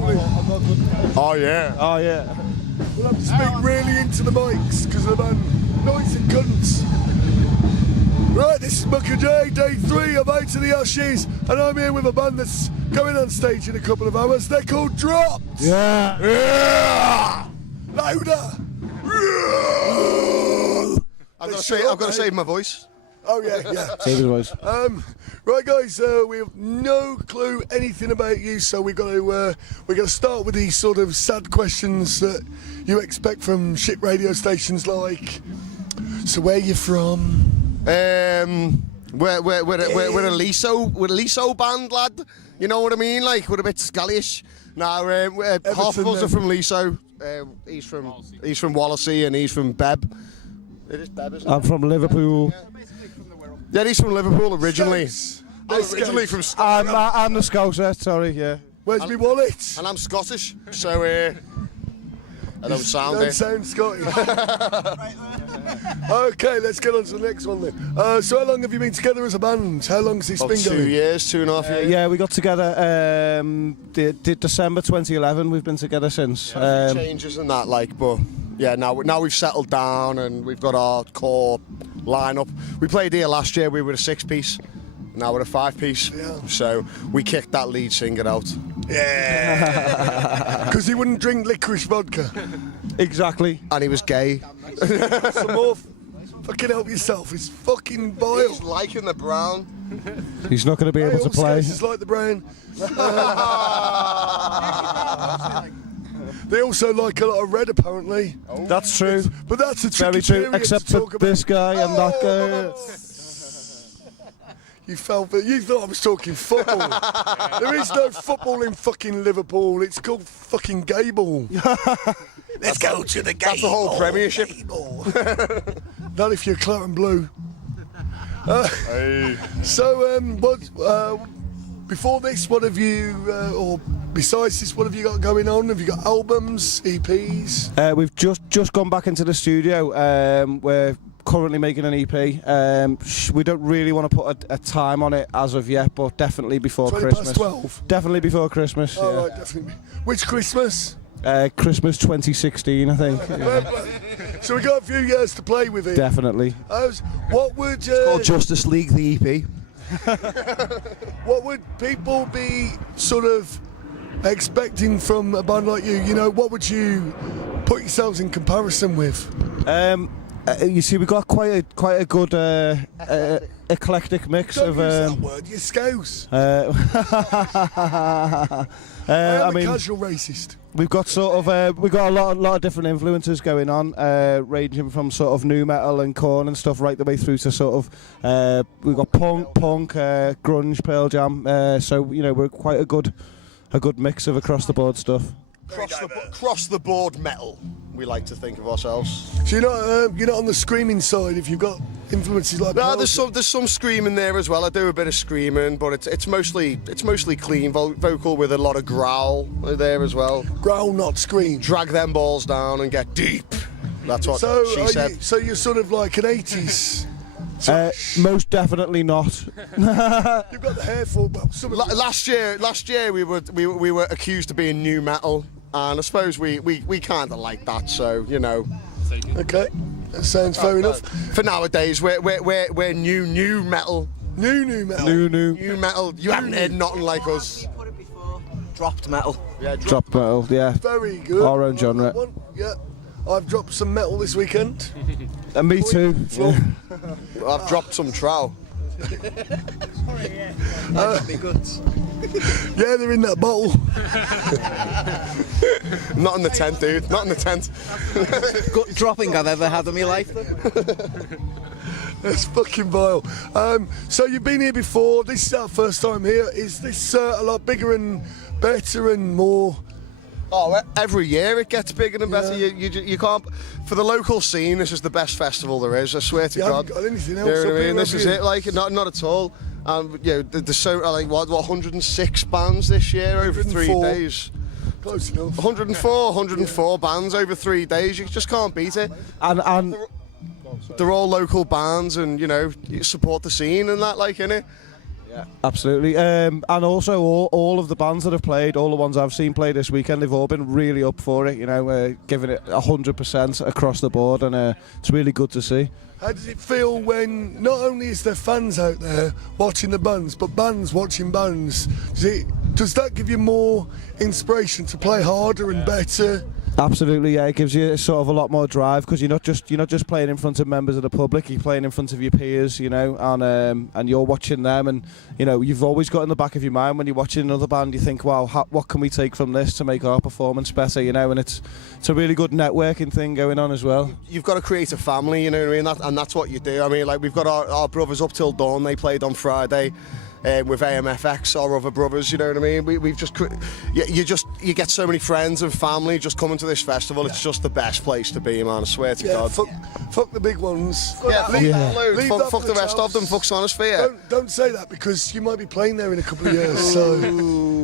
rolling. Oh yeah. Oh yeah. We'll have to speak really into the mics because of the noisy cunts. Right, this is Mucker J, day 3 of Out to the Ashes, and I'm here with a band that's going on stage in a couple of hours. They're called Dropped. Yeah. Yeah. Louder. I've got to save my voice. Oh yeah. Save his voice. Right, guys. We have no clue anything about you, so we're gonna start with these sort of sad questions that you expect from shit radio stations, like. So where you from? We're a Liso band, lad. You know what I mean? Like, we're a bit scallyish. Now, half of us are from Liso. He's from Wallasey and he's from Beb. It is Beb, isn't it? I'm from Liverpool. Yeah, he's from Liverpool originally. Originally from Scotland. I'm the Scouser, sorry, yeah. Where's my wallet? And I'm Scottish, so I don't sound Don't it. sound Scottish. Okay, let's get on to the next one then. So how long have you been together as a band? How long's this been going? 2 years, 2.5 years. Yeah, we got together December 2011. We've been together since. Changes and that, like, but yeah, now we've settled down and we've got our core lineup. We played here last year. We were a 6-piece. Now we're a 5-piece. Yeah. So we kicked that lead singer out. Yeah. Because he wouldn't drink licorice vodka. Exactly. And he was gay. Some more. Fucking help yourself. It's fucking vile. He's liking the brown. He's not going to be able to play. It's like the brown. They also like a lot of red, apparently. Oh. That's true. But that's a tricky very true. period Except to talk for about. this guy and that guy. You thought I was talking football. There is no football in fucking Liverpool. It's called fucking gay ball. Let's go to the gay. That's the whole Premiership. Not if you're Claret Blue. So, before this, what have you, or besides this, what have you got going on? Have you got albums, EPs? We've just gone back into the studio. We're currently making an EP. We don't really want to put a time on it as of yet, but definitely before 20 Christmas. past 12? Definitely before Christmas. Oh, yeah. right, definitely. Which Christmas? Christmas 2016, I think. Yeah. So we got a few years to play with it. Definitely. What would Called Justice League, the EP. what would people be sort of expecting from a band like you? You know, what would you put yourselves in comparison with? You see, we've got quite a good eclectic mix Don't of. use that word. You're scouse. I I'm mean, a casual racist. we've got sort of we've got a lot of different influences going on, ranging from sort of nu metal and Korn and stuff right the way through to sort of we've got punk, grunge, Pearl Jam. So you know, we're quite a good mix of across the board stuff. Cross the board metal, we like to think of ourselves. So you're not on the screaming side if you've got influences like that. No, there's some screaming there as well. I do a bit of screaming, but it's mostly clean vocal with a lot of growl there as well. Growl, not scream. Drag them balls down and get deep. That's what she said. So you're sort of like an 80s. Most definitely not. You've got the hair full, but Last year we were accused of being new metal, and I suppose we kind of like that. So you know. Okay, that sounds fair enough. For nowadays, we're new metal. New metal. New metal. You haven't heard nothing like us. Dropped metal. Yeah, Drop metal, yeah. Very good. Our own genre. Yeah. I've dropped some metal this weekend. And me too. Yeah. I've dropped some trow. Yeah, they're in that bottle. Not in the tent, dude. Not in the tent. Gut dropping I've ever had in my life. That's fucking vile. So you've been here before. This is our first time here. Is this a lot bigger and better and more? Oh, every year it gets bigger and better. Yeah. You can't. For the local scene, this is the best festival there is. I swear to God. Haven't got anything else. You know what I mean? Here, This is it. Like not at all. You know, there's so like what 106 bands this year over 3 days. Close enough. 104 bands over 3 days. You just can't beat it. And they're all local bands, and you know, you support the scene and that, like, innit? Yeah, absolutely. And also all of the bands that have played, all the ones I've seen play this weekend, they've all been really up for it, you know, giving it 100% across the board, and it's really good to see. How does it feel when not only is there fans out there watching the bands, but bands watching bands? Does that give you more inspiration to play harder and better? Absolutely, yeah. It gives you sort of a lot more drive, because you're not just playing in front of members of the public. You're playing in front of your peers, you know, and you're watching them, and you know you've always got in the back of your mind when you're watching another band, you think, wow, what can we take from this to make our performance better, you know? And it's a really good networking thing going on as well. You've got to create a family, you know what I mean, and that's what you do. I mean, like we've got our brothers Up Till Dawn. They played on Friday. With AMFX, our other brothers, you know what I mean. We've just you get so many friends and family just coming to this festival. It's just the best place to be, man. I swear to God. Fuck the big ones. Fuck the rest of them. Fuck Sonosphere. Don't say that, because you might be playing there in a couple of years. So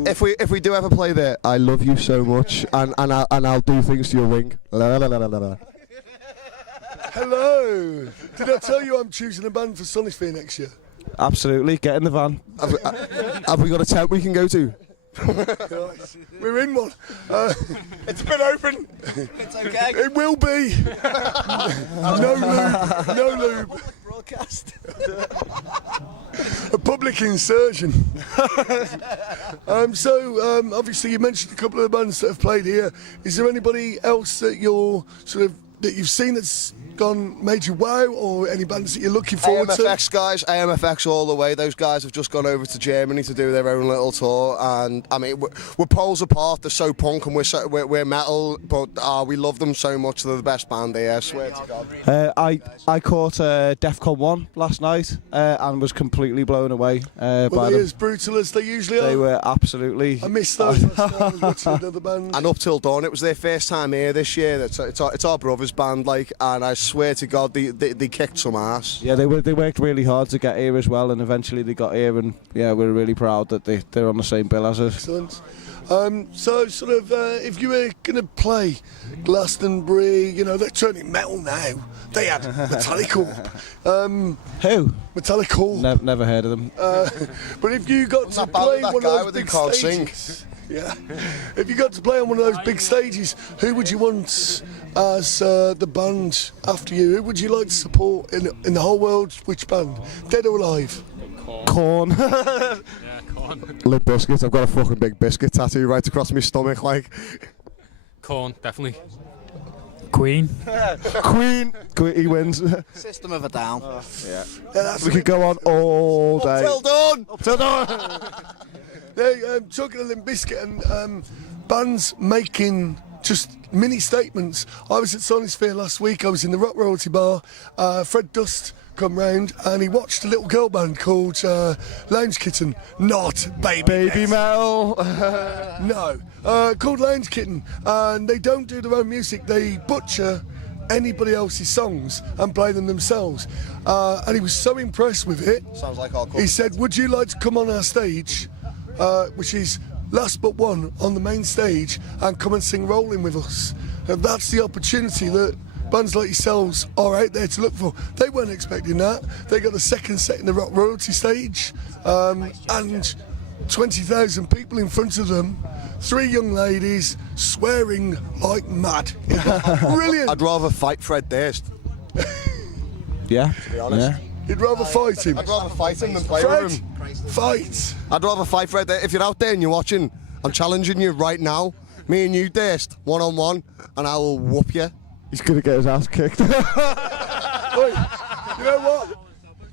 if we do ever play there, I love you so much, and I'll do things to your wing. La, la, la, la, la, la. Hello. Did I tell you I'm choosing a band for Sonosphere next year? Absolutely, get in the van. Have we got a tent we can go to? We're in one. It's been open. It's okay. It will be. No lube. Broadcast. A public insertion. Obviously you mentioned a couple of the bands that have played here. Is there anybody else that you've seen that's made you wow, or any bands that you're looking forward to? AMFX guys, AMFX all the way. Those guys have just gone over to Germany to do their own little tour, and I mean we're poles apart. They're so punk and we're metal, but we love them so much. They're the best band here, I swear to God. I caught Defcon 1 last night and was completely blown away by Were they them. as brutal as they usually are? They were absolutely. I missed those last night. I was watching another band. And Up Till Dawn, it was their first time here this year. It's our brothers band, like, and I swear to God, they kicked some ass. Yeah, they worked really hard to get here as well, and eventually they got here, and yeah, we're really proud that they're on the same bill as us. Excellent. If you were going to play Glastonbury, you know, they're turning metal now. They had Metallica. Who? Metallica. Never heard of them. But if you got to play one of those big stages, yeah. If you got to play on one of those big stages, who would you want as the band after you? Who would you like to support in the whole world? Which band? Dead or alive? Korn. Yeah, Korn. Limp Bizkit. I've got a fucking big biscuit tattoo right across my stomach, like. Korn, definitely. Queen. Queen. He wins. System of a Down. Yeah, that's We could go on all day. Till Dawn. Till dawn. Talking of Limp Bizkit and bands making just mini statements. I was at Sonosphere last week. I was in the Rock Royalty Bar. Fred Dust come round and he watched a little girl band called Lounge Kitten. Not Baby Metal. No, called Lounge Kitten, and they don't do their own music. They butcher anybody else's songs and play them themselves. And he was so impressed with it. Sounds like our He said, "Would you like to come on our stage, which is last but one on the main stage, and come and sing Rolling with us?" And that's the opportunity that bands like yourselves are out there to look for. They weren't expecting that. They got the second set in the Rock Royalty stage, and 20,000 people in front of them, 3 young ladies swearing like mad. Brilliant. I'd rather fight Fred Durst. Yeah. To be honest. Yeah. You'd rather fight him. I'd rather fight him than play Fred, with him. fight. I'd rather fight Fred Durst. If you're out there and you're watching, I'm challenging you right now. Me and you, Durst, 1-on-1, and I will whoop you. He's gonna get his ass kicked. Wait, you know what?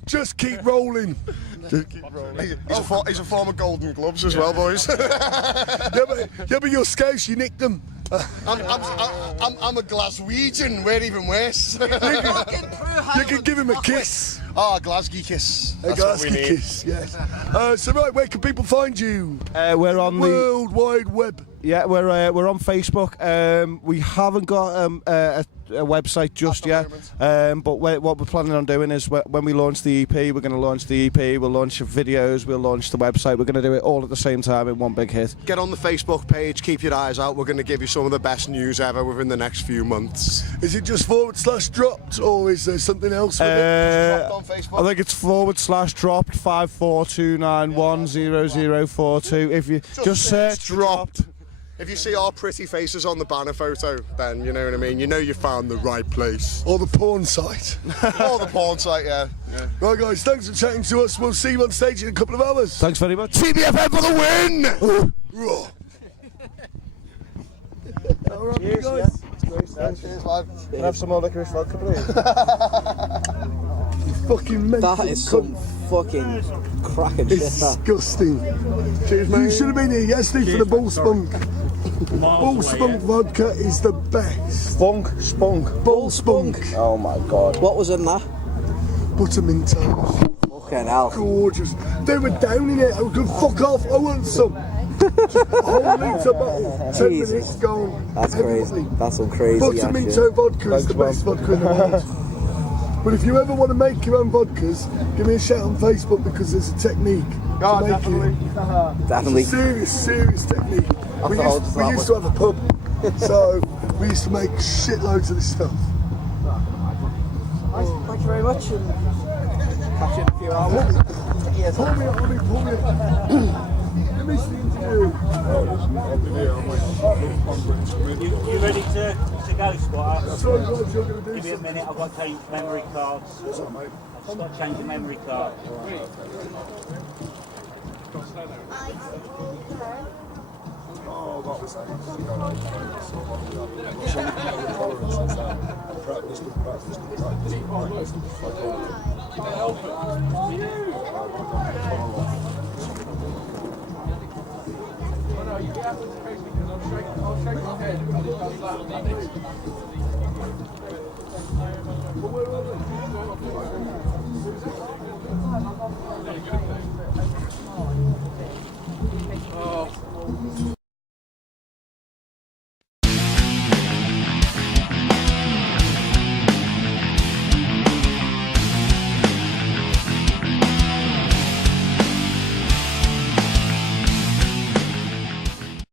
Just keep rolling. He's a former Golden Gloves as well, boys. Yeah, but you're Scouse, you nicked them. I'm a Glaswegian. We're even worse. You can give him a kiss. Oh, a Glasgow kiss. A That's what we Glasgow need. kiss, yes. So right, where can people find you? We're on the. World Wide Web. Yeah, we're on Facebook. We haven't got a website just yet. But what we're planning on doing is when we launch the EP, we're going to launch the EP. We'll launch videos. We'll launch the website. We're going to do it all at the same time in one big hit. Get on the Facebook page. Keep your eyes out. We're going to give you some of the best news ever within the next few months. Is it just /dropped, or is there something else with it? on Facebook? I think it's /dropped 5429100042. If you just search dropped. If you see our pretty faces on the banner photo, then you know what I mean. You know you found the right place. Or the porn site. Or the porn site, yeah. Right, guys, thanks for chatting to us. We'll see you on stage in a couple of hours. Thanks very much. TBFM for the win! All right, you guys. Cheers, lad. Can I have some more licorice vodka, please? Fucking mental. That is some fucking cracking shit, that. Disgusting. Cheers, You mate. should have been here yesterday for the Bull Spunk. Bull Spunk vodka is the best. Spunk. Bull Spunk. Oh my god. What was in that? Buttermint toast. Fucking hell. Gorgeous. They were down in it. I was going, fuck off, I want some. Just a whole litre bottle. 10 Jesus. minutes gone. That's crazy. Everybody. That's some crazy ass shit. Buttermint vodka is the best vodka in the world. But if you ever want to make your own vodkas, give me a shout on Facebook because there's a technique. Oh, to make definitely. It. Definitely. Serious technique. We used to have a pub, so we used to make shitloads of this stuff. Thank you very much. And catch you in a few hours. Yes. Pull me up. Let me see the interview. You ready to go, squatter? Sorry guys, you're going to do Give me a something. minute, I've got to change memory cards. I've just got to change the memory card.